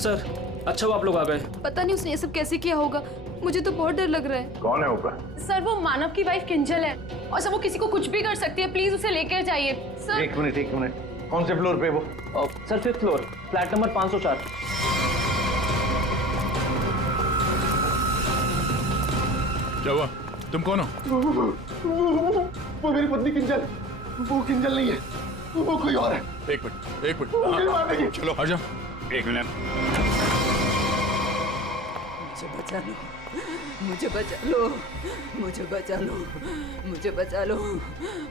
Sir अच्छा वो आप लोग आ गए। पता नहीं उसने ये सब कैसे किया होगा, मुझे तो बहुत डर लग रहा है। कौन है ऊपर? सर वो मानव की वाइफ किंजल है और सर वो किसी को कुछ भी कर सकती है, प्लीज उसे लेकर जाइए सर। एक मिनट कौन से फ्लोर पे वो? Sir 5th floor, flat number 504। क्या हुआ? तुम कौन हो? वो मेरी पत्नी किंजल। वो किंजल नहीं है, वो कोई और है। एक मिनट हाँ, चलो आ जाओ। एक मिनट। मुझे बचा लो, मुझे बचा लो, मुझे बचा लो, मुझे बचा लो,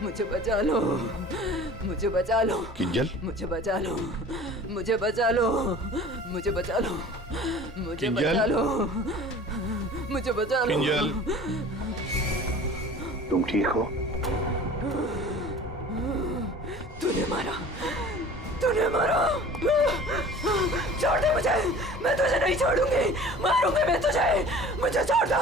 मुझे बचा लो, मुझे बचा लो। किंजल, मुझे बचा लो, मुझे बचा लो, मुझे बचा लो, मुझे बचा लो, मुझे बचा लो। किंजल, तुम ठीक हो? तूने मारा, तूने मारा। छोड़ दे मुझे, मैं तुझे नहीं छोड़ूंगी, मारूंगी मैं तुझे, मुझे छोड़ दो।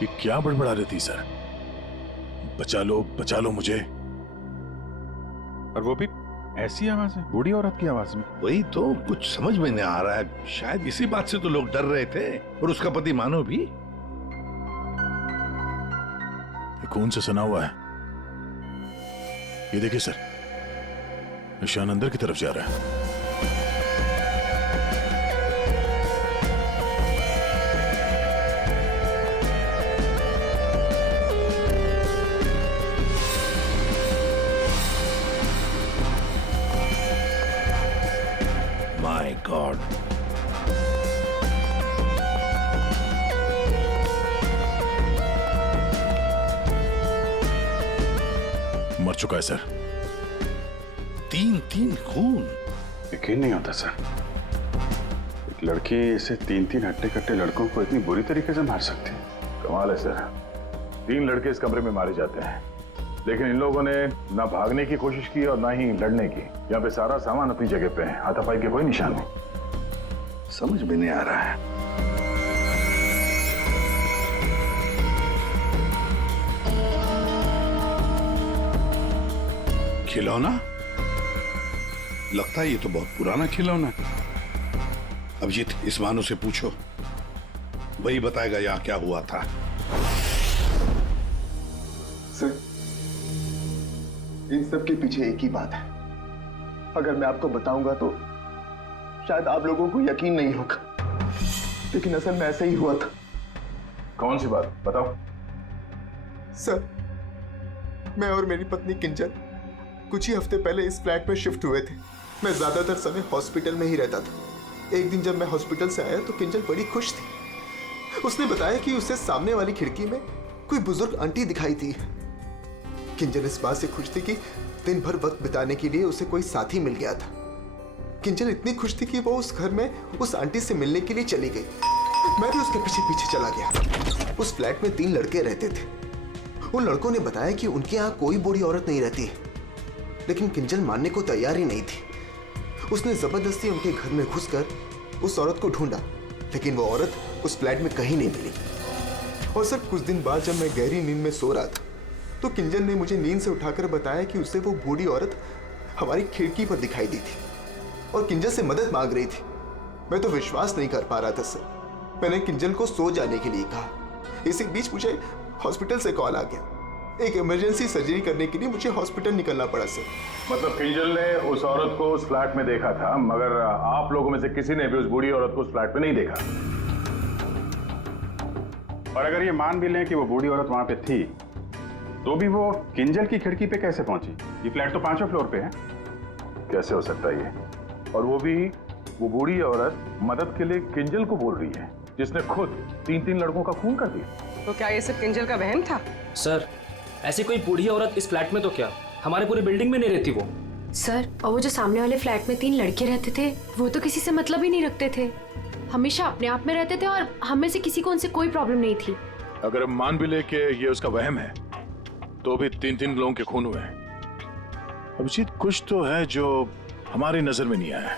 ये क्या बड़बड़ा रही थी सर? बचा लो मुझे। और वो भी ऐसी आवाज है, बूढ़ी औरत की आवाज में। वही तो कुछ समझ में नहीं आ रहा है। शायद इसी बात से तो लोग डर रहे थे, और उसका पति मानव भी। ये खून से सना हुआ है। ये देखिए सर, निशान अंदर की तरफ जा रहा है। My God. मर चुका है सर। 3 खून। यकीन नहीं होता सर, एक लड़की ऐसे 3 हट्टे कट्टे लड़कों को इतनी बुरी तरीके से मार सकती है। कमाल है सर, 3 लड़के इस कमरे में मारे जाते हैं, लेकिन इन लोगों ने ना भागने की कोशिश की और ना ही लड़ने की। यहाँ पे सारा सामान अपनी जगह पे है, हाथापाई के कोई निशान नहीं। समझ में नहीं आ रहा है। खिलौना? लगता है ये तो बहुत पुराना खिलौना है। अभिजीत, इस मानो से पूछो, वही बताएगा यहाँ क्या हुआ था। सर, इन सब के पीछे एक ही बात है। अगर मैं आपको बताऊंगा तो शायद आप लोगों को यकीन नहीं होगा, लेकिन असल में ऐसा ही हुआ था। कौन सी बात बताओ? सर, मैं और मेरी पत्नी किंजल कुछ ही हफ्ते पहले इस फ्लैट में शिफ्ट हुए थे। मैं ज्यादातर समय हॉस्पिटल में ही रहता था। एक दिन जब मैं हॉस्पिटल से आया तो किंजल बड़ी खुश थी। उसने बताया कि उसे सामने वाली खिड़की में कोई बुजुर्ग आंटी दिखाई थी। किंजल इस बात से खुश थी कि दिन भर वक्त बिताने के लिए उसे कोई साथी मिल गया था। किंजल इतनी खुश थी कि वो उस घर में उस आंटी से मिलने के लिए चली गई। मैं भी उसके पीछे पीछे चला गया। उस फ्लैट में 3 लड़के रहते थे। उन लड़कों ने बताया कि उनके यहाँ कोई बूढ़ी औरत नहीं रहती है, लेकिन किंजल मानने को तैयार ही नहीं थी। उसने जबरदस्ती उनके घर में घुसकर उस औरत को ढूंढा, लेकिन वो औरत उस फ्लैट में कहीं नहीं मिली। और सर, कुछ दिन बाद जब मैं गहरी नींद में सो रहा था तो किंजल ने मुझे नींद से उठाकर बताया कि उसे वो बूढ़ी औरत हमारी खिड़की पर दिखाई दी थी और किंजल से मदद मांग रही थी। मैं तो विश्वास नहीं कर पा रहा था सर। मैंने किंजल को सो जाने के लिए कहा। इसी बीच मुझे हॉस्पिटल से कॉल आ गया। एक इमरजेंसी सर्जरी करने के लिए मुझे हॉस्पिटल निकलना पड़ा सर। मतलब किंजल ने उस औरत को उस फ्लैट में देखा था, मगर आप लोगों में से किसी ने भी उस बूढ़ी औरत को उस फ्लैट में नहीं देखा। और अगर ये मान भी लें कि वो बूढ़ी औरत वहां पे थी, तो भी वो किंजल की खिड़की पे कैसे पहुंची? ये फ्लैट तो 5वें फ्लोर पे है। कैसे हो सकता है ये? और वो भी वो बूढ़ी औरत मदद के लिए किंजल को बोल रही है, जिसने खुद 3 लड़कों का खून कर दिया। तो क्या ये सब किंजल का वहम था? सर ऐसी कोई बूढ़ी औरत इस फ्लैट में तो क्या, हमारे पूरी बिल्डिंग में नहीं रहती वो। सर, और वो जो सामने वाले फ्लैट में 3 लड़के रहते थे, वो तो किसी से मतलब ही नहीं रखते थे। हमेशा अपने आप में रहते थे और हम में से किसी को उनसे कोई प्रॉब्लम नहीं थी। अगर हम मान भी ले कि ये उसका वहम है, तो भी 3 लोगों के खून हुए हैं। अभिजीत, कुछ तो है जो हमारी नजर में नहीं आया।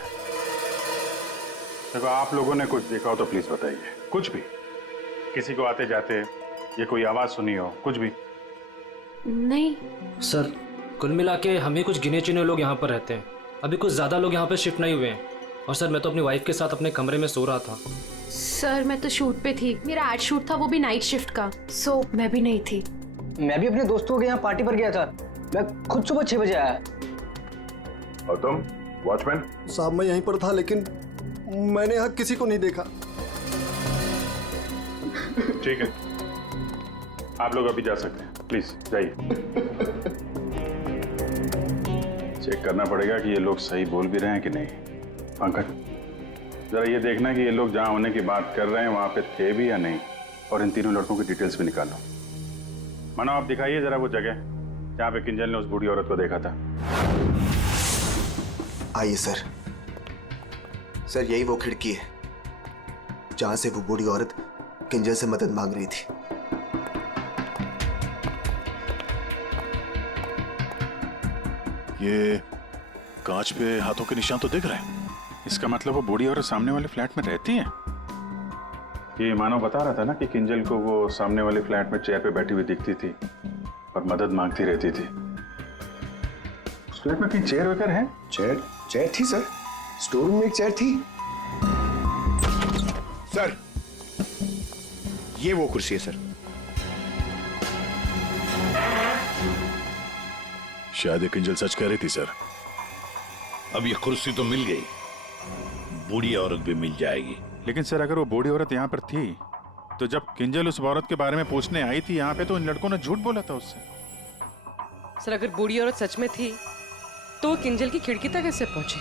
देखो, आप लोगों ने कुछ देखा हो तो प्लीज बताइए। कुछ भी, किसी को आते जाते ये कोई आवाज सुनी हो, कुछ भी? नहीं सर कुल मिला के हम ही कुछ गिने चुने लोग यहाँ पर रहते हैं। अभी कुछ ज़्यादा लोग यहाँ पर शिफ्ट नहीं हुए हैं। और सर मैं तो अपनी वाइफ के साथ अपने कमरे में सो रहा था। सर मैं तो शूट पे थी, मेरा एड शूट था, वो भी नाइट शिफ्ट का, सो मैं भी नहीं थी। मैं भी अपने दोस्तों के यहाँ पार्टी पर गया था, मैं खुद सुबह 6 बजे आया। और तुम वॉचमैन? साहब मैं यहीं पर था, लेकिन मैंने यहाँ किसी को नहीं देखा। ठीक है, आप लोग अभी जा सकते हैं, प्लीज जाइए। चेक करना पड़ेगा कि ये लोग सही बोल भी रहे हैं कि नहीं। पंकज, जरा ये देखना कि ये लोग जहां होने की बात कर रहे हैं वहां पे थे भी या नहीं, और इन तीनों लड़कों की डिटेल्स भी निकालो। मानो आप दिखाइए जरा वो जगह जहां पे किंजल ने उस बूढ़ी औरत को देखा था। आइए सर। सर यही वो खिड़की है जहां से वो बूढ़ी औरत किंजल से मदद मांग रही थी। ये कांच पे हाथों के निशान तो दिख रहे हैं। इसका मतलब वो बूढ़ी औरत सामने वाले फ्लैट में रहती है। ये मानव बता रहा था ना कि किंजल को वो सामने वाले फ्लैट में चेयर पे बैठी हुई दिखती थी और मदद मांगती रहती थी। उस फ्लैट में कहीं चेयर वगैरह है? चेयर थी सर, स्टोर रूम में एक चेयर थी। सर ये वो कुर्सी है सर। शायद ये किंजल सच कह रही थी सर। अब ये कुर्सी तो मिल गई, बूढ़ी औरत भी मिल जाएगी। लेकिन सर अगर वो बूढ़ी औरत यहाँ पर थी तो जब किंजल उस औरत के बारे में पूछने आई थी यहाँ पे तो इन लड़कों ने झूठ बोला था उससे। सर अगर बूढ़ी औरत सच में थी तो वो किंजल की खिड़की तक कैसे पहुंची?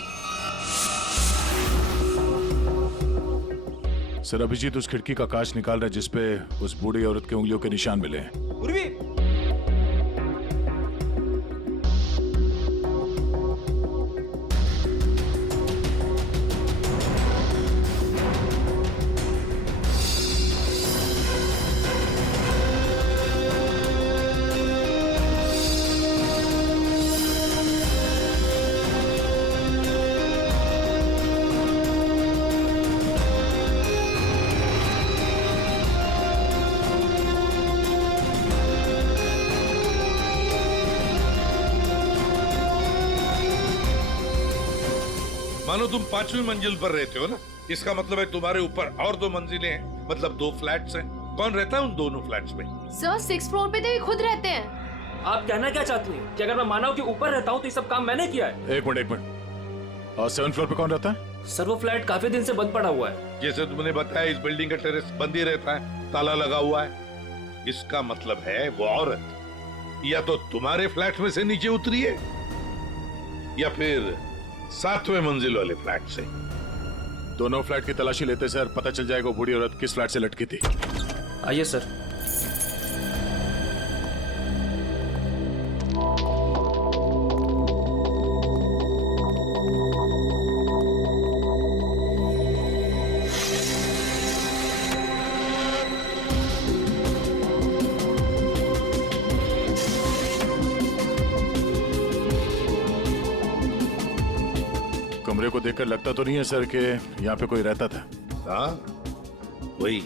सर अभिजीत उस खिड़की का कांच निकाल रहा है जिसपे उस बूढ़ी औरत के उंगलियों के निशान मिले हैं। मानो तुम 5वीं मंजिल पर रहते हो ना, इसका मतलब है तुम्हारे ऊपर और 2 मंजिलें हैं, मतलब 2 फ्लैट्स हैं। कौन रहता है उन दोनों फ्लैट्स में? सर 6th फ्लोर पे तो ये खुद रहते हैं। आप कहना क्या चाहती हैं कि अगर मैं मानव के ऊपर रहता हूँ तो ये सब काम मैंने किया है? एक मिनट। और 7th फ्लोर पे कौन रहता है? सर वो फ्लैट काफी दिन से बंद पड़ा हुआ है। जैसे तुमने बताया इस बिल्डिंग का टेरेस बंद ही रहता है, ताला लगा हुआ है। इसका मतलब है वो औरत या तो तुम्हारे फ्लैट में से नीचे उतरी है या फिर 7वें मंजिल वाले फ्लैट से। दोनों फ्लैट की तलाशी लेते सर, पता चल जाएगा बूढ़ी औरत किस फ्लैट से लटकी थी। आइए सर। कमरे को देखकर लगता तो नहीं है सर कि यहाँ पे कोई रहता था। हाँ वही।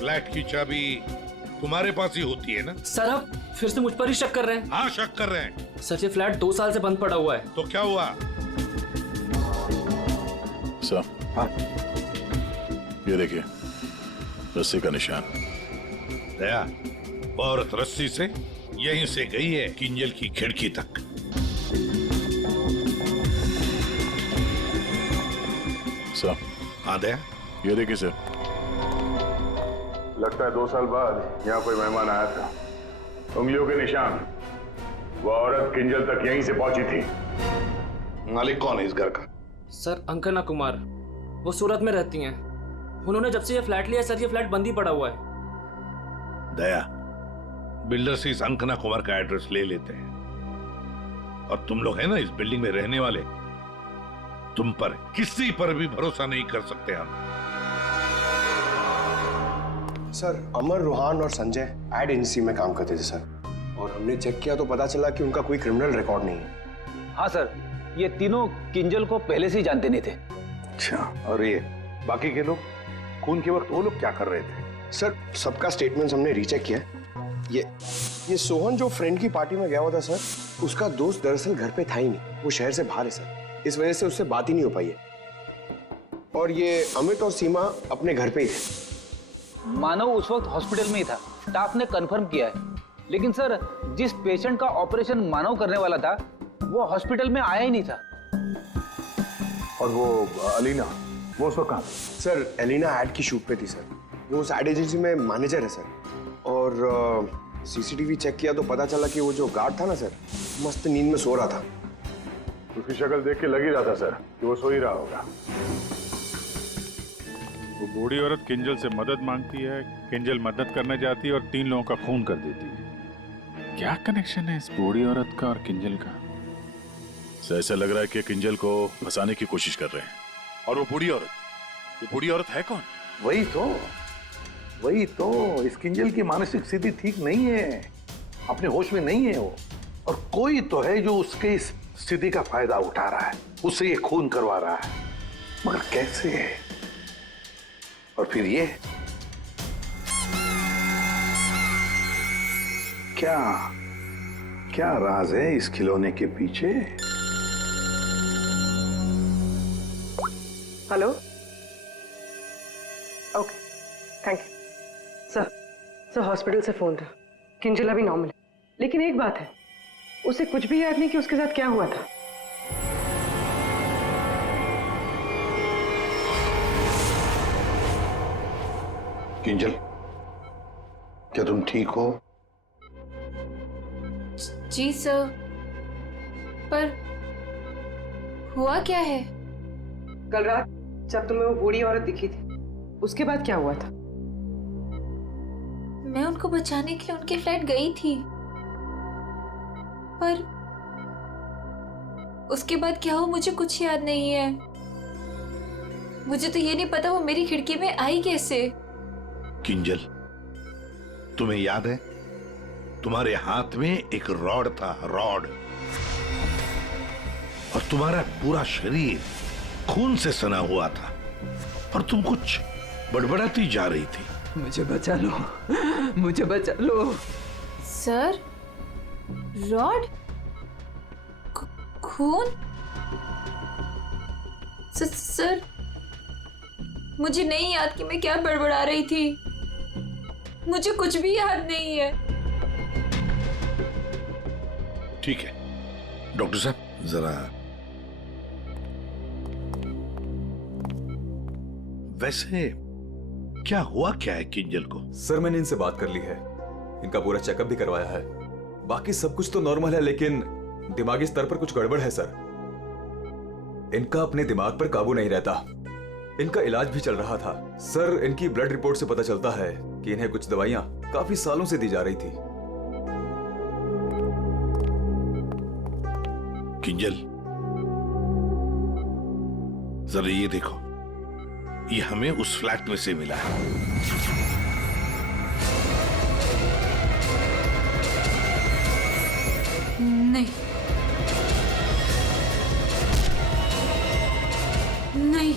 फ्लैट की चाबी तुम्हारे पास ही होती है ना? सर आप फिर से मुझ पर ही शक कर रहे हैं? हाँ शक कर रहे हैं। सर ये फ्लैट 2 साल से बंद पड़ा हुआ है। तो क्या हुआ? सर हाँ? ये देखिए रस्सी का निशान। दया, औरत रस्सी से यहीं से गई है किंजल की खिड़की तक। सर हाँ दया, ये देखिए सर। लगता है 2 साल बाद यहाँ कोई मेहमान आया था। उंगलियों के निशान, वो औरत किंजल तक यहीं से पहुंची थी। मालिक कौन है इस घर का? सर अंकना कुमार, वो सूरत में रहती हैं। उन्होंने जब से ये फ्लैट लिया सर ये फ्लैट बंद ही पड़ा हुआ है। दया, बिल्डर से इस अंकना कुमार का एड्रेस ले लेते हैं। और तुम लोग है ना इस बिल्डिंग में रहने वाले, तुम पर किसी पर भी भरोसा नहीं कर सकते हम। सर अमर, रोहान और संजय एड एजेंसी में काम करते थे सर, और हमने चेक किया तो पता चला कि उनका कोई क्रिमिनल रिकॉर्ड नहीं है। हाँ सर, ये तीनों किंजल को पहले से ही जानते नहीं थे। अच्छा, और ये बाकी के लोग, खून के वक्त वो लोग क्या कर रहे थे? सर सबका स्टेटमेंट्स हमने रीचेक किया। ये सोहन जो फ्रेंड की पार्टी में गया हुआ था सर, उसका दोस्त दरअसल घर पे था ही नहीं, वो शहर से बाहर है सर, इस वजह से उससे बात ही नहीं हो पाई है। और ये अमित और सीमा अपने घर पे ही थे। मानव उस वक्त हॉस्पिटल में ही था, स्टाफ ने कंफर्म किया है। लेकिन सर, जिस पेशेंट का ऑपरेशन मानव करने वाला था वो हॉस्पिटल में आया ही नहीं था। और वो अलीना, वो उस वक्त कहाँ? सर एलिना एड की शूट पे थी सर, वो उस एड एजेंसी में मैनेजर है सर। और सीसीटीवी चेक किया तो पता चला कि वो जो गार्ड था ना सर, मस्त नींद में सो रहा था। उसकी शक्ल देख के लग ही रहा था सर कि वो सो ही रहा होगा। वो बूढ़ी औरत किंजल से मदद मांगती है, किंजल मदद करने जाती है और 3 लोगों का खून कर देती है। क्या कनेक्शन है इस बूढ़ी औरत का और किंजल का? ऐसा लग रहा है कि किंजल को फंसाने की कोशिश कर रहे हैं। और वो बूढ़ी औरत है कौन? वही तो इस किंजल की मानसिक स्थिति ठीक नहीं है, अपने होश में नहीं है वो। और कोई तो है जो उसके इस स्थिति का फायदा उठा रहा है, उससे ये खून करवा रहा है, मगर कैसे? और फिर ये क्या राज है इस खिलौने के पीछे? Hello, okay, thank you sir hospital से फोन था, किंजल अभी नॉर्मल है, लेकिन एक बात है, उसे कुछ भी याद नहीं कि उसके साथ क्या हुआ था। किंजल, क्या तुम ठीक हो? जी सर, पर हुआ क्या है? कल रात जब तुम्हें वो बूढ़ी औरत दिखी थी, उसके बाद क्या हुआ था? मैं उनको बचाने के लिए उनके फ्लैट गई थी, पर उसके बाद क्या हुआ मुझे कुछ याद नहीं है। मुझे तो ये नहीं पता वो मेरी खिड़की में आई कैसे। किंजल, तुम्हें याद है तुम्हारे हाथ में एक रॉड था, रॉड, और तुम्हारा पूरा शरीर खून से सना हुआ था और तुम कुछ बड़बड़ाती जा रही थी। मुझे बचा लो, मुझे बचा लो। सर, रॉड, खून? सर, मुझे नहीं याद कि मैं क्या बड़बड़ा रही थी, मुझे कुछ भी याद नहीं है। ठीक है डॉक्टर साहब, जरा वैसे क्या हुआ क्या है किंजल को? सर मैंने इनसे बात कर ली है, इनका पूरा चेकअप भी करवाया है, बाकी सब कुछ तो नॉर्मल है, लेकिन दिमागी स्तर पर कुछ गड़बड़ है सर। इनका अपने दिमाग पर काबू नहीं रहता। इनका इलाज भी चल रहा था सर। इनकी ब्लड रिपोर्ट से पता चलता है कि इन्हें कुछ दवाइयां काफी सालों से दी जा रही थी। किंजल, जरा ये देखो, ये हमें उस फ्लैट में से मिला है। नहीं, नहीं,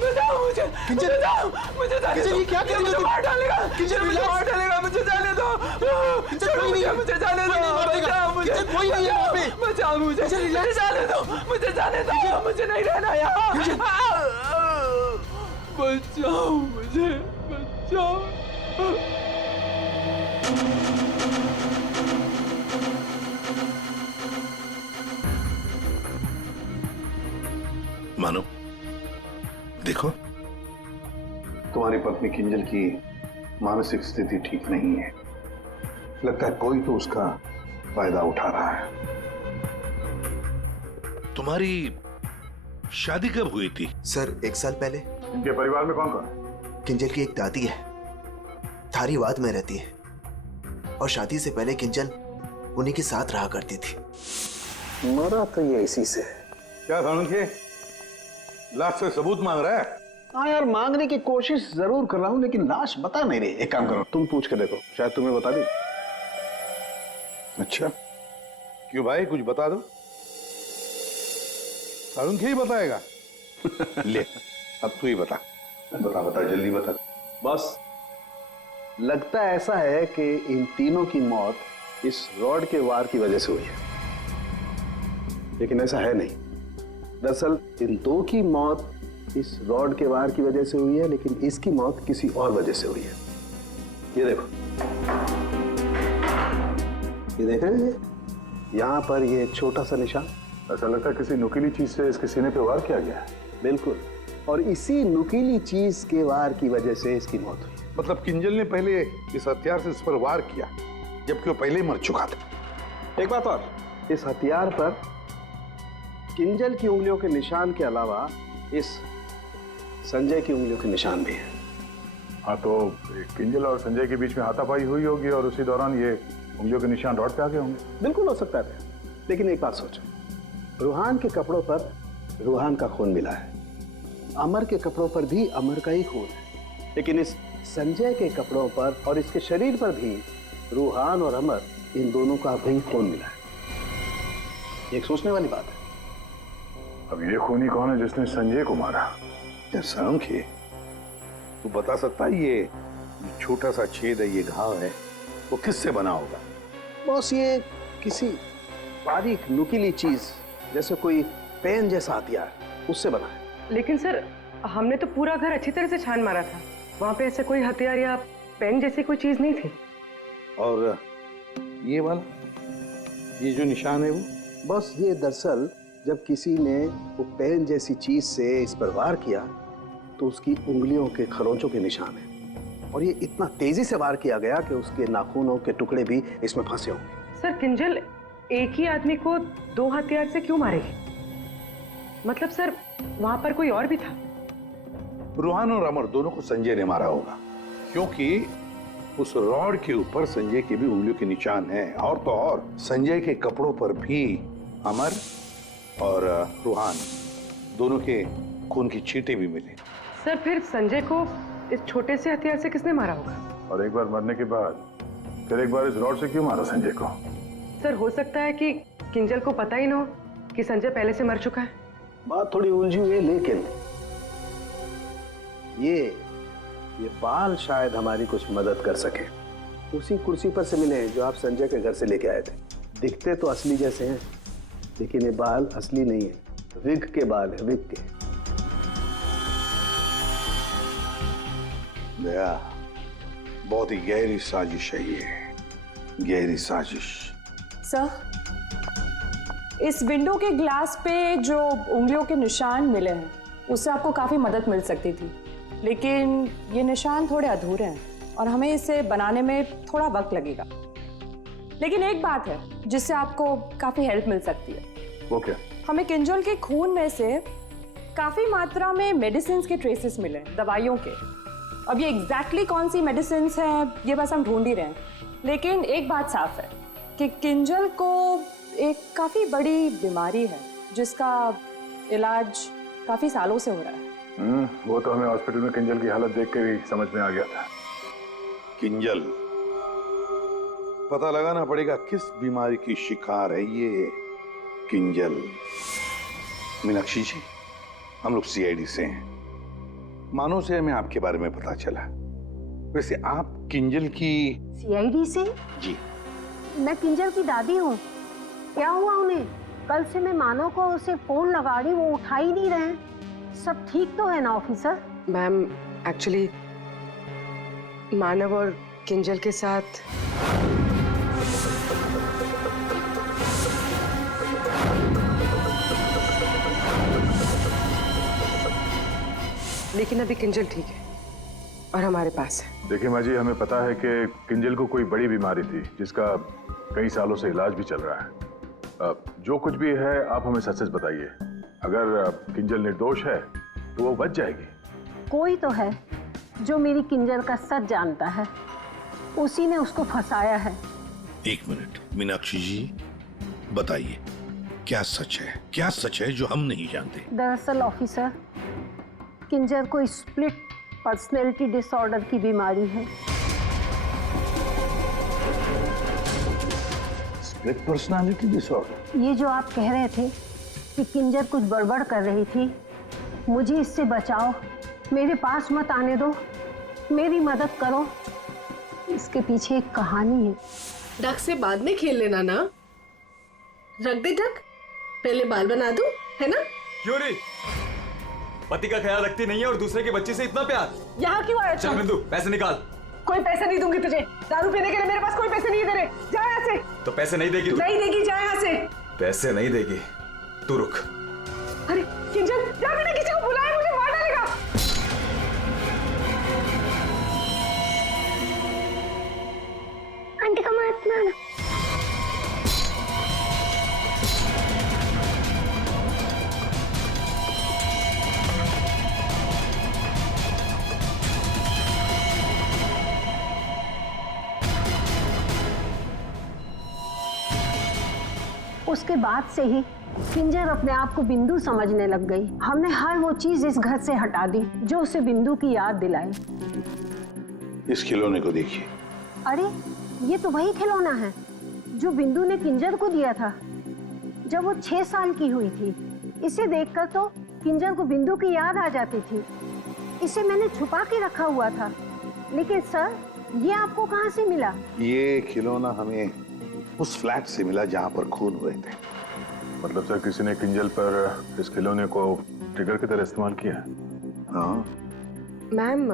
बचाओ मुझे, मुझे जाने दो, क्या कर रही हो? मार डालेगा, मुझे मार डालेगा, मुझे जाने दो, मुझे जाने दो, बचाओ मुझे, कोई नहीं है यहाँ पे, बचाओ मुझे, जाने दो, मुझे जाने दो, मुझे नहीं रहना यहाँ, बचाओ मुझे, बचाओ। मानो, देखो, तुम्हारी पत्नी किंजल की मानसिक स्थिति ठीक नहीं है, लगता है कोई तो उसका फायदा उठा रहा है। तुम्हारी शादी कब हुई थी? सर 1 साल पहले। इनके परिवार में कौन कौन है? किंजल की एक दादी है, धारीवाद में रहती है, और शादी से पहले किंजल उन्हीं के साथ रहा करती थी। मरा तो ये इसी से। क्या सानुखे, लास्ट से सबूत मांग रहा है? हाँ यार, मांगने की कोशिश जरूर कर रहा हूँ, लेकिन लाश बता नहीं रही। एक काम करो, तुम पूछ के देखो, शायद तुम्हें बता दी। अच्छा, क्यों भाई, कुछ बता दो। अरुण क्या ही बताएगा? ले, अब तू ही बता। बता बता, जल्दी बता। बस लगता ऐसा है कि इन तीनों की मौत इस रॉड के वार की वजह से हुई है, लेकिन ऐसा है नहीं। दरअसल इन दो की मौत इस रॉड के वार की वजह से हुई है, लेकिन इसकी मौत किसी और वजह से हुई है। ये देखो, ये देख रहे हैं, यहाँ पर ये छोटा सा निशान। ऐसा लगता है किसी नुकीली चीज से इसके सीने पे वार किया गया है। बिल्कुल, और इसी नुकीली चीज के वार की वजह से इसकी मौत हुई। मतलब किंजल ने पहले इस हथियार से इस पर वार किया, जबकि वो पहले ही मर चुका था। एक बात और, इस हथियार पर किंजल की उंगलियों के निशान के अलावा इस संजय की उंगलियों के निशान भी हैं। हाँ, तो किंजल और संजय के बीच में हाथापाई हुई होगी और उसी दौरान ये उंगलियों के निशान रॉड पे आ गए होंगे। बिल्कुल हो सकता है, लेकिन एक बात सोचो, रूहान के कपड़ों पर रूहान का खून मिला है, अमर के कपड़ों पर भी अमर का ही खून है, लेकिन इस संजय के कपड़ों पर और इसके शरीर पर भी रूहान और अमर, इन दोनों का भी खून मिला है। एक सोचने वाली बात है। अब ये खूनी कौन है जिसने संजय को मारा? सांख्य, तू बता सकता है ये छोटा सा छेद है, ये घाव है, वो किससे बना होगा? बॉस, ये किसी बारीक नुकीली चीज जैसे कोई पेन जैसा हथियार, उससे बना है। लेकिन सर, हमने तो पूरा घर अच्छी तरह से छान मारा था, वहां पे ऐसा कोई हथियार या पेन जैसी कोई चीज नहीं थी। और ये वाला, ये जो निशान है वो? बस ये दरअसल जब किसी ने वो पेन जैसी चीज से इस पर वार किया तो उसकी उंगलियों के खरोंचों के निशान है, और ये इतना तेजी से वार किया गया कि उसके नाखूनों के टुकड़े भी इसमें फंसे होंगे। सर, किंजल एक ही आदमी को दो हथियार से क्यों मारेगी? मतलब सर, वहां पर कोई और भी था? रूहान और अमर दोनों को संजय ने मारा होगा, क्योंकि उस रॉड के ऊपर संजय के भी उंगलियों के निशान हैं, और तो और संजय के कपड़ों पर भी अमर और रूहान दोनों के खून की छींटे भी मिले। सर, फिर संजय को इस छोटे से हथियार से किसने मारा होगा? और एक बार मरने के बाद फिर एक बार इस रॉड से क्यों मारा संजय को? सर, हो सकता है कि किंजल को पता ही ना हो कि संजय पहले से मर चुका है। बात थोड़ी उलझी हुई है, लेकिन ये बाल शायद हमारी कुछ मदद कर सके। उसी कुर्सी पर से मिले हैं जो आप संजय के घर से लेके आए थे। दिखते तो असली जैसे हैं, लेकिन ये बाल असली नहीं है, विग के बाल है, विग के। दया, बहुत ही गहरी साजिश है ये, गहरी साजिश। सर, इस विंडो के ग्लास पे जो उंगलियों के निशान मिले हैं उससे आपको काफ़ी मदद मिल सकती थी, लेकिन ये निशान थोड़े अधूरे हैं और हमें इसे बनाने में थोड़ा वक्त लगेगा। लेकिन एक बात है जिससे आपको काफ़ी हेल्प मिल सकती है। वो क्या? हमें किंजल के खून में से काफ़ी मात्रा में मेडिसिन के ट्रेसेस मिले, दवाइयों के। अब ये एग्जैक्टली कौन सी मेडिसिन हैं ये बस हम ढूंढ ही रहे हैं, लेकिन एक बात साफ है कि किंजल को एक काफ़ी बड़ी बीमारी है जिसका इलाज काफ़ी सालों से हो रहा है। वो तो हमें हॉस्पिटल में किंजल की हालत देख कर ही समझ में आ गया था। किंजल, पता लगाना पड़ेगा किस बीमारी की शिकार है ये किंजल। मीनाक्षी जी, हम लोग सीआईडी से हैं, मानो से हमें आपके बारे में पता चला। वैसे आप किंजल की? सीआईडी से? जी। मैं किंजल की दादी हूँ। क्या हुआ उन्हें? कल से मैं मानव को उसे फोन लगा रही, वो उठा ही नहीं रहे। सब ठीक तो है ना ऑफिसर? मैम, एक्चुअली मानव और किंजल के साथ लेकिन अभी किंजल ठीक है और हमारे पास है। देखिए माँ जी, हमें पता है कि किंजल को कोई बड़ी बीमारी थी जिसका कई सालों से इलाज भी चल रहा है। जो कुछ भी है आप हमें सच सच बताइए। अगर किंजल निर्दोष है तो वो बच जाएगी। कोई तो है जो मेरी किंजल का सच जानता है, उसी ने उसको फंसाया है। एक मिनट मीनाक्षी जी, बताइए क्या सच है, क्या सच है जो हम नहीं जानते? दरअसल ऑफिसर, किंजर को स्प्लिट पर्सनैलिटी डिसऑर्डर की बीमारी है। Split personality disorder? ये जो आप कह रहे थे कि किंजर कुछ गड़बड़ कर रही थी, मुझे इससे बचाओ, मेरे पास मत आने दो, मेरी मदद करो, इसके पीछे एक कहानी है। डक से बाद में खेल लेना ना। रख दे डक, पहले बाल बना दूं, है ना? क्यों नहीं? पति का ख्याल रखती नहीं है और दूसरे के बच्चे से इतना प्यार। यहाँ क्यों आया? चल बिंदु, पैसे निकाल। कोई पैसे नहीं दूंगी तुझे, दारू पीने के लिए मेरे पास कोई पैसे नहीं है तेरे। जा यहाँ से। तो पैसे नहीं देगी तू? नहीं देगी, जा यहाँ से। पैसे नहीं देगी, तू रुक। अरे किंजल, यार मैंने किसी को बुलाया, मुझे मार डालेगा। आंटी का मत मारना। उसके बाद से ही किंजर अपने आप को बिंदु समझने लग गई। हमने हर वो चीज इस घर से हटा दी जो उसे बिंदु की याद दिलाए। इस खिलौने को देखिए। अरे ये तो वही खिलौना है जो बिंदु ने किंजर को दिया था जब वो 6 साल की हुई थी। इसे देखकर तो किंजर को बिंदु की याद आ जाती थी। इसे मैंने छुपा के रखा हुआ था। लेकिन सर, ये आपको कहाँ से मिला? ये खिलौना हमें उस फ्लैट से मिला जहां पर खून हुए थे। मतलब सर किसी ने किंजल पर इस खिलौने को ट्रिगर की तरह इस्तेमाल किया है? हाँ। मैम,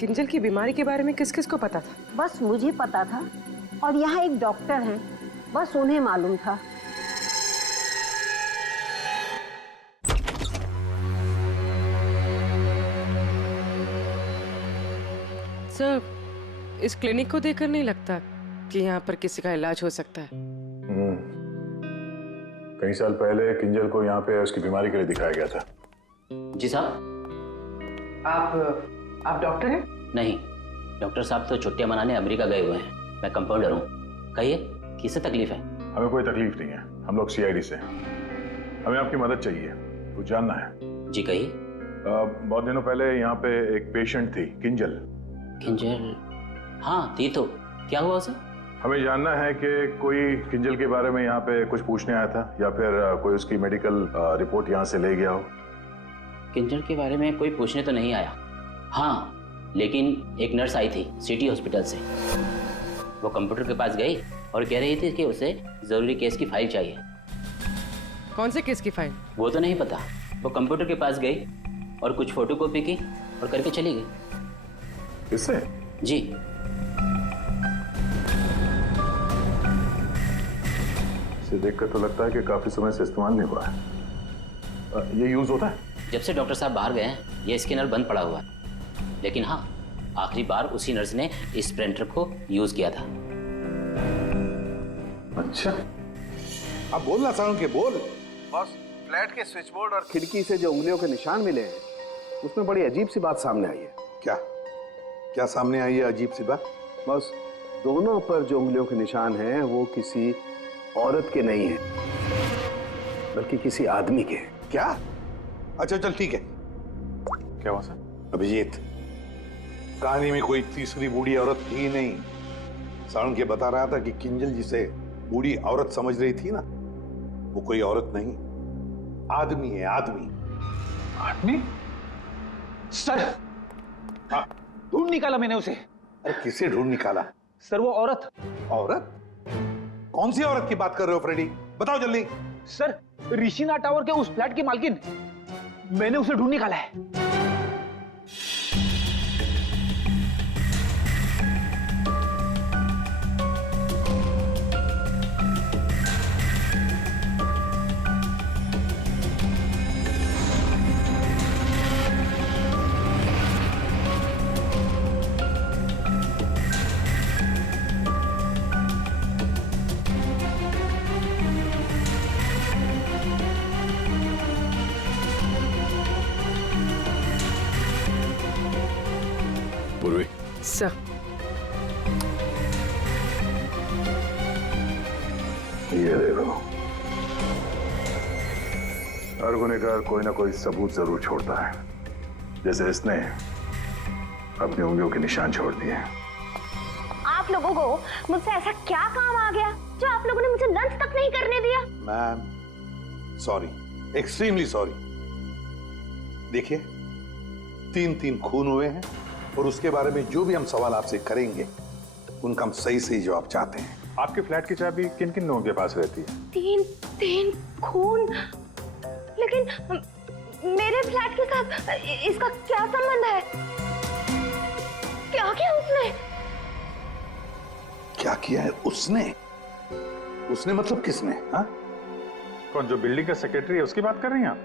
किंजल की बीमारी के बारे में किस किस को पता था? बस मुझे पता था और यहाँ एक डॉक्टर हैं, बस उन्हें मालूम था। सर, इस क्लिनिक को देखकर नहीं लगता कि यहाँ पर किसी का इलाज हो सकता है। कई साल पहले किंजल को यहाँ पे उसकी बीमारी के लिए दिखाया गया था। जी साहब। आप डॉक्टर हैं? नहीं, डॉक्टर साहब तो छुट्टियां मनाने अमेरिका गए हुए हैं। मैं कंपाउंडर हूँ। कहिए, किससे तकलीफ है? हमें कोई तकलीफ नहीं है, हम लोग सीआईडी से हैं। हमें आपकी मदद चाहिए, कुछ जानना है। जी कहिए। बहुत दिनों पहले यहाँ पे एक पेशेंट थी, किंजल। किंजल? हाँ थी तो, क्या हुआ उसे? हमें जानना है कि कोई किंजल के बारे में यहाँ पे कुछ पूछने आया था या फिर कोई उसकी मेडिकल रिपोर्ट यहाँ से ले गया हो। किंजल के बारे में कोई पूछने तो नहीं आया। हाँ, लेकिन एक नर्स आई थी सिटी हॉस्पिटल से। वो कंप्यूटर के पास गई और कह रही थी कि उसे जरूरी केस की फाइल चाहिए। कौन से केस की फाइल? वो तो नहीं पता। वो कंप्यूटर के पास गई और कुछ फोटोकॉपी की और करके चली गई। किससे? जी। इसे देखकर तो लगता है कि काफी समय से इस्तेमाल नहीं हुआ है। ये यूज होता है? जब से डॉक्टर साहब बाहर गए हैं ये स्कैनर बंद पड़ा हुआ है। लेकिन हाँ, आखिरी बार उसी नर्स ने इस प्रिंटर को यूज किया था। अच्छा, अब बोलना साउंड के बोल। बस, फ्लैट के स्विच बोर्ड और खिड़की से जो उंगलियों के निशान मिले हैं उसमें बड़ी अजीब सी बात सामने आई है। क्या क्या सामने आई है अजीब सी बात? बस, दोनों पर जो उंगलियों के निशान हैं वो किसी औरत के नहीं है बल्कि किसी आदमी के। क्या? अच्छा चल ठीक है। क्या हुआ सर? अभिजीत, कहानी में कोई तीसरी बूढ़ी औरत थी नहीं। साउंड के बता रहा था कि किंजल जिसे बूढ़ी औरत समझ रही थी ना, वो कोई औरत नहीं, आदमी है, आदमी। आदमी? सर, हाँ, ढूंढ निकाला मैंने उसे। अरे किसे ढूंढ निकाला? सर वो औरत। औरत? कौन सी औरत की बात कर रहे हो फ्रेडी? बताओ जल्दी। सर, ऋषिना टावर के उस फ्लैट की मालकिन, मैंने उसे ढूंढ निकाला है। पूर्वी। सर, ये देखो, हर गुनहगार कोई ना कोई सबूत जरूर छोड़ता है। जैसे इसने अपनी उंगलियों के निशान छोड़ दिए। आप लोगों को मुझसे ऐसा क्या काम आ गया जो आप लोगों ने मुझे लंच तक नहीं करने दिया? Ma'am sorry, extremely sorry. देखिए 3 खून हुए हैं और उसके बारे में जो भी हम सवाल आपसे करेंगे उनका हम सही सही जवाब चाहते हैं। आपके फ्लैट की चाबी किन किन लोगों के पास रहती है? 3 खून, लेकिन मेरे फ्लैट के साथ इसका क्या संबंध है? क्या किया उसने? क्या किया है उसने? उसने मतलब किसने? हाँ? कौन, जो बिल्डिंग का सेक्रेटरी है उसकी बात कर रही हैं आप?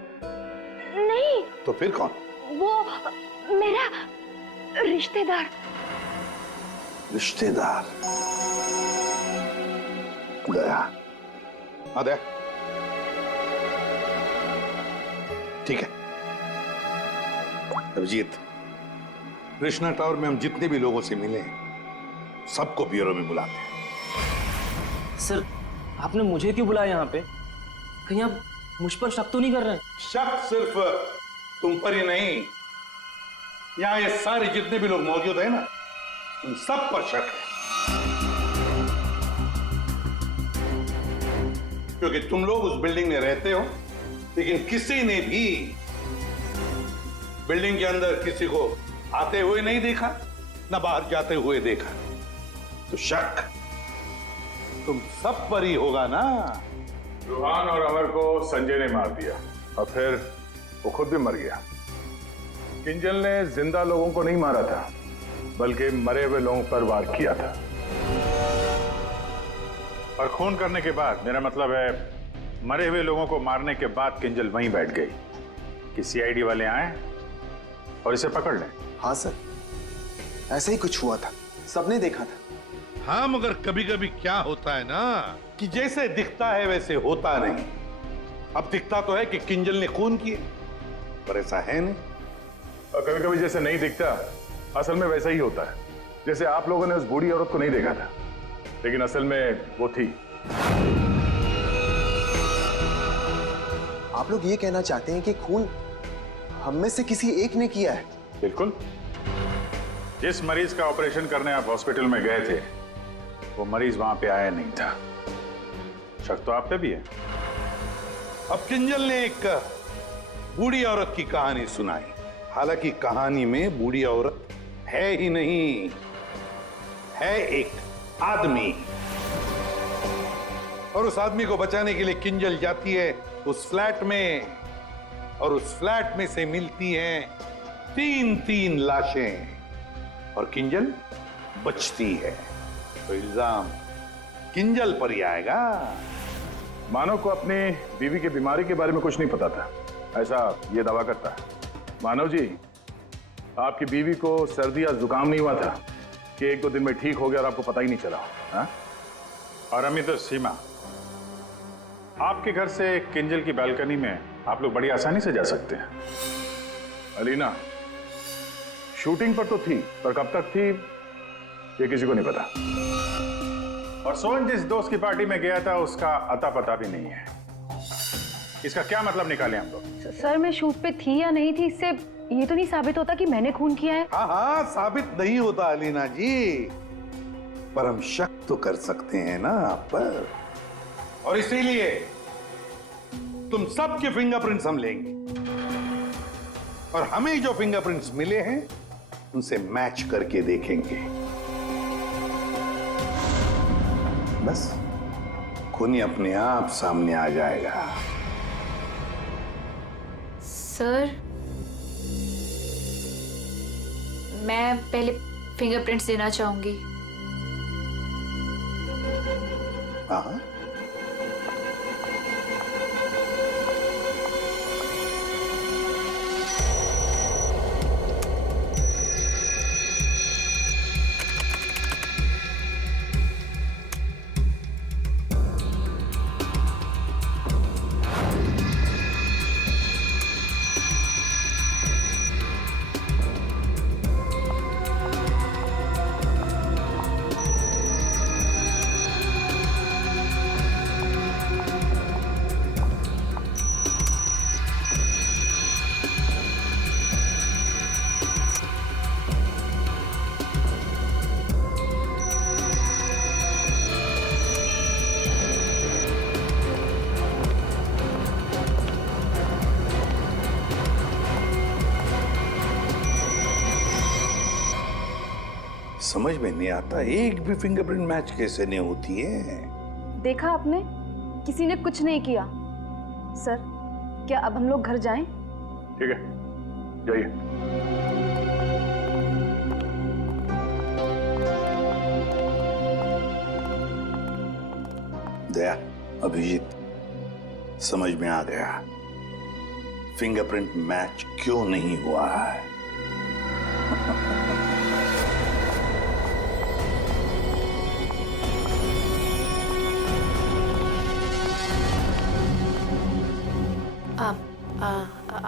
नहीं। तो फिर कौन? वो मेरा रिश्तेदार। रिश्तेदार? दया। हाँ दया, ठीक है। अभिजीत, कृष्णा टावर में हम जितने भी लोगों से मिले सबको ब्यूरो में बुलाते हैं। सर आपने मुझे क्यों बुलाया यहाँ पे? कहीं आप मुझ पर शक तो नहीं कर रहे हैं? शक सिर्फ तुम पर ही नहीं, यहाँ ये सारे जितने भी लोग मौजूद हैं ना, उन सब पर शक है। क्योंकि तुम लोग उस बिल्डिंग में रहते हो, लेकिन किसी ने भी बिल्डिंग के अंदर किसी को आते हुए नहीं देखा, ना बाहर जाते हुए देखा। तो शक तुम सब पर ही होगा ना। रूहान और अमर को संजय ने मार दिया और फिर वो खुद भी मर गया। किंजल ने जिंदा लोगों को नहीं मारा था, बल्कि मरे हुए लोगों पर वार किया था। और खून करने के बाद, मेरा मतलब है मरे हुए लोगों को मारने के बाद किंजल वहीं बैठ गई कि सीआईडी वाले आए और इसे पकड़ लें। हाँ सर, ऐसा ही कुछ हुआ था, सबने देखा था। हाँ, मगर कभी कभी क्या होता है ना कि जैसे दिखता है वैसे होता नहीं। अब दिखता तो है कि किंजल ने खून किए, पर ऐसा है नहीं। और कभी कभी जैसे नहीं दिखता, असल में वैसा ही होता है। जैसे आप लोगों ने उस बूढ़ी औरत को नहीं देखा था, लेकिन असल में वो थी। आप लोग ये कहना चाहते हैं कि खून हम में से किसी एक ने किया है? बिल्कुल। जिस मरीज का ऑपरेशन करने आप हॉस्पिटल में गए थे, वो मरीज वहां पे आया नहीं था। शक तो आप पे भी है। अब किंजल ने एक बूढ़ी औरत की कहानी सुनाई। हालांकि कहानी में बूढ़ी औरत है ही नहीं, है एक आदमी। और उस आदमी को बचाने के लिए किंजल जाती है उस फ्लैट में, और उस फ्लैट में से मिलती हैं 3 लाशें, और किंजल बचती है। तो इल्जाम किंजल पर ही आएगा। मानव को अपनी बीवी की बीमारी के बारे में कुछ नहीं पता था, ऐसा ये दावा करता है। मानव जी, आपकी बीवी को सर्दी या जुकाम नहीं हुआ था कि 1-2 दिन में ठीक हो गया और आपको पता ही नहीं चला? हा? और अमित तो सीमा, आपके घर से किंजल की बालकनी में आप लोग बड़ी आसानी से जा सकते हैं। अलीना शूटिंग पर तो थी, पर कब तक थी ये किसी को नहीं पता। और सोहन जिस दोस्त की पार्टी में गया था उसका अता पता भी नहीं है। इसका क्या मतलब निकाले हम लोग? सर मैं शूट पे थी या नहीं थी, इससे ये तो नहीं साबित होता कि मैंने खून किया है। हाँ, साबित नहीं होता अलीना जी, पर हम शक तो कर सकते हैं ना आप पर। और इसीलिए तुम सबके फिंगरप्रिंट्स हम लेंगे, और हमें जो फिंगरप्रिंट्स मिले हैं उनसे मैच करके देखेंगे। बस खूनी अपने आप सामने आ जाएगा। सर मैं पहले फिंगरप्रिंट्स देना चाहूंगी। हाँ, समझ में नहीं आता, एक भी फिंगरप्रिंट मैच कैसे नहीं होती है। देखा आपने, किसी ने कुछ नहीं किया। सर, क्या अब हम लोग घर जाएं? ठीक है, जाइए। दया, अभिजीत, समझ में आ गया फिंगरप्रिंट मैच क्यों नहीं हुआ है।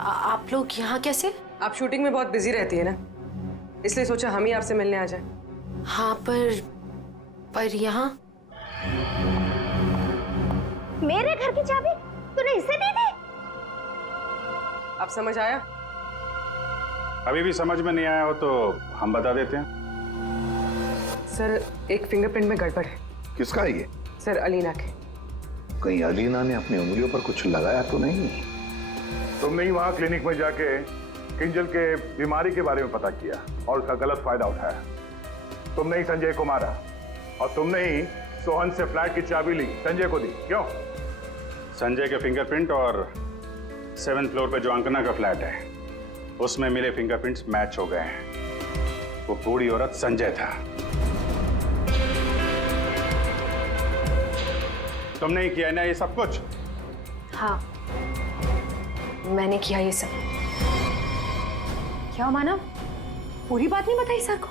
आप लोग यहाँ कैसे? आप शूटिंग में बहुत बिजी रहती है ना, इसलिए सोचा हम ही आपसे मिलने आ जाएं। हाँ, पर यहाँ मेरे घर की चाबी तूने इसे दी थी? अब समझ आया? अभी भी समझ में नहीं आया हो तो हम बता देते हैं। सर, एक फिंगरप्रिंट में गड़बड़ है। किसका है ये? सर, अलीना के। कहीं अलीना ने अपनी उंगलियों पर कुछ लगाया तो नहीं? तुमने ही वहां क्लिनिक में जाके किंजल के बीमारी के बारे में पता किया और उसका गलत फायदा उठाया। तुमने ही संजय को मारा और तुमने ही सोहन से फ्लैट की चाबी ली, संजय को दी। क्यों? संजय के फिंगरप्रिंट और 7th फ्लोर पे जो अंकना का फ्लैट है उसमें मिले फिंगरप्रिंट्स मैच हो गए हैं। वो बूढ़ी औरत संजय था। तुमने ही किया ना ये सब कुछ? हाँ, मैंने किया ये सब। क्या मानव, पूरी बात नहीं बताई सर को?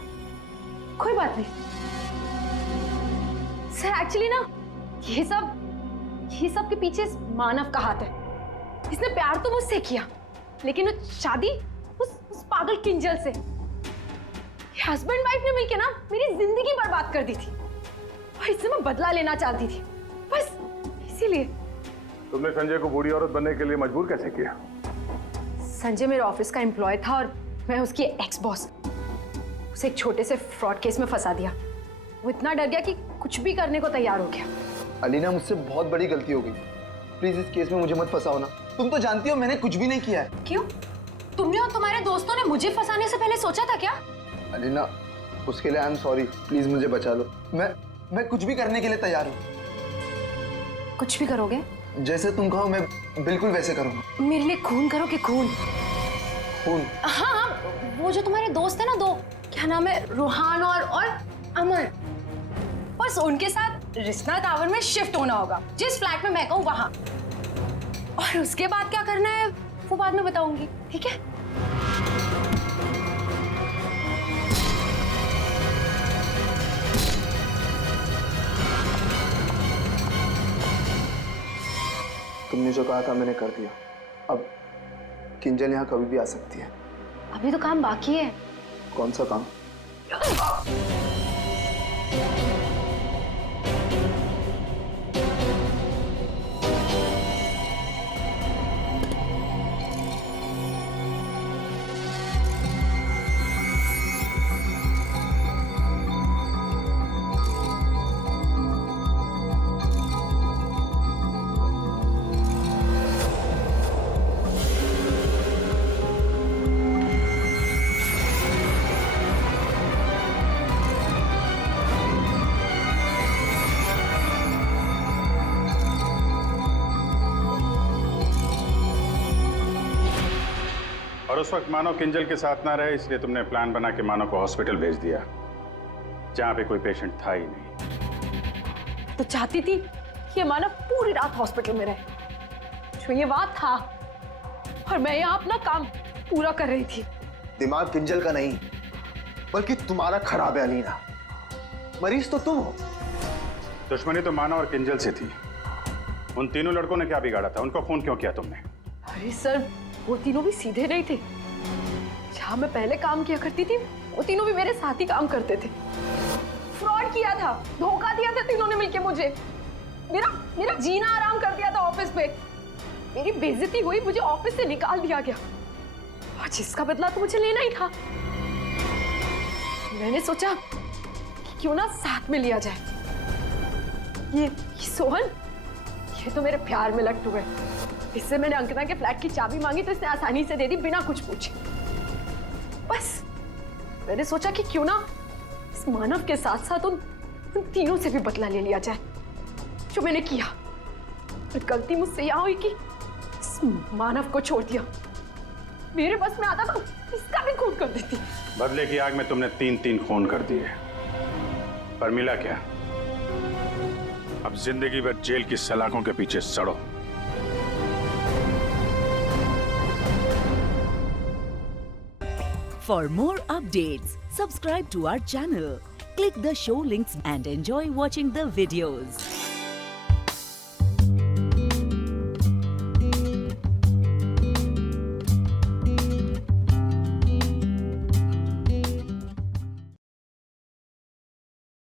कोई बात नहीं सर, एक्चुअली ना ये सब के पीछे मानव का हाथ है। इसने प्यार तो मुझसे किया, लेकिन वो शादी उस पागल किंजल से। हस्बैंड वाइफ ने मिलकर ना मेरी जिंदगी बर्बाद कर दी थी और इससे मैं बदला लेना चाहती थी, बस इसीलिए। तुमने संजय को बूढ़ी औरत बनने के लिए मजबूर कैसे किया? संजय मेरे ऑफिस का एम्प्लॉय था और मैं उसकी एक्स बॉस। उसे एक छोटे से फ्रॉड केस में फंसा दिया। वो इतना डर गया कि कुछ भी करने को तैयार हो गया। अलीना, मुझसे बहुत बड़ी गलती हो गई, प्लीज इस केस में मुझे मत फंसाओ ना। तुम तो जानती हो मैंने कुछ भी नहीं किया है। क्यों? तुमने और तुम्हारे दोस्तों ने मुझे फंसाने से पहले सोचा था क्या? अलीना, उसके लिए आई एम सॉरी, प्लीज मुझे बचा लो। मैं कुछ भी करने के लिए तैयार हूँ। कुछ भी करोगे? जैसे तुम कहो मैं बिल्कुल वैसे करूँगा। मेरे लिए खून करोगे? खून? खून? हाँ, वो जो तुम्हारे दोस्त है ना, दो, क्या नाम है, रूहान और अमर, बस उनके साथ रिश्ना टावर में शिफ्ट होना होगा, जिस फ्लैट में मैं कहूँ वहां। और उसके बाद क्या करना है वो बाद में बताऊंगी, ठीक है? तुमने जो कहा था मैंने कर दिया। अब किंजल यहाँ कभी भी आ सकती है। अभी तो काम बाकी है। कौन सा काम? और उस वक्त मानव किंजल के साथ ना रहे, इसलिए तुमने प्लान बना के मानव को हॉस्पिटल भेज दिया जहां पे कोई पेशेंट था ही नहीं। तो चाहती थी कि ये मानव पूरी रात हॉस्पिटल में रहे, जो ये बात था, और मैं यहाँ अपना काम पूरा कर रही थी। दिमाग किंजल का नहीं, बल्कि तुम्हारा खराब है अलीना। मरीज तो तुम हो। दुश्मनी तो मानव और किंजल से थी। उन तीनों लड़कों ने क्या बिगाड़ा था? उनको फोन क्यों किया तुमने? अरे सर, वो तीनों भी सीधे नहीं थे। जहां मैं पहले काम किया करती थी, वो तीनों भी मेरे साथ ही काम करते थे। फ्रॉड किया था, धोखा दिया था तीनों ने मिलके मुझे। मेरा जीना आराम कर दिया था ऑफिस पे। मेरी बेइज्जती हुई, मुझे ऑफिस से निकाल दिया गया, और जिसका बदला तो मुझे लेना ही था। मैंने सोचा कि क्यों ना साथ में लिया जाए। ये सोहन, ये तो मेरे प्यार में लट्टू है। इससे मैंने अंकना के फ्लैट की चाबी मांगी तो इसने आसानी से दे दी, बिना कुछ पूछे। बस मैंने सोचा कि क्यों ना इस इस मानव के साथ साथ उन तीनों से भी बदला ले लिया जाए जो मैंने किया। और गलती मुझसे यह हुई कि इस मानव को छोड़ दिया। मेरे बस में आता तो इसका भी खून कर देती। बदले की आग में तुमने 3-3 खून कर दिए, पर मिला क्या? अब जिंदगी भर जेल की सलाखों के पीछे सड़ो। For more updates, subscribe to our channel, click the show links and enjoy watching the videos.